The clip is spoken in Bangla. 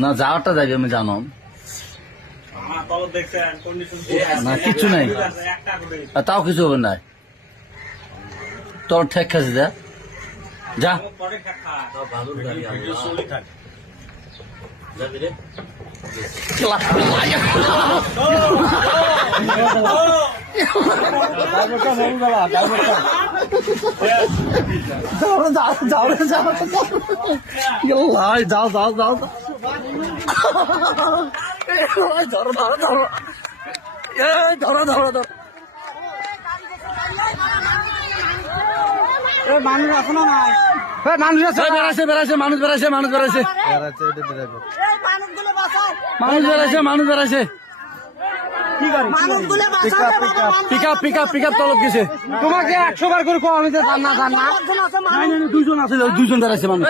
না যাওয়ারটা যাবে আমি জানো না কিচ্ছু নাই তাও কিছু হবে না তোর ঠেক খাসি যা যা যাও যাও যাও ধরো ধরো ধরো ধরো ধরো ধরো মানুষ আছে না নাই মানুষ আছে বেড়াইছে বেড়াইছে মানুষ বেড়াইছে মানুষ বেড়াইছে মানুষ বেড়াইছে মানুষ বেড়াইছে পিক আপ তলব গেছে তোমাকে 100 বার করে আমি জান না 2 জন আছে 2 জন বেড়াইছে মানুষ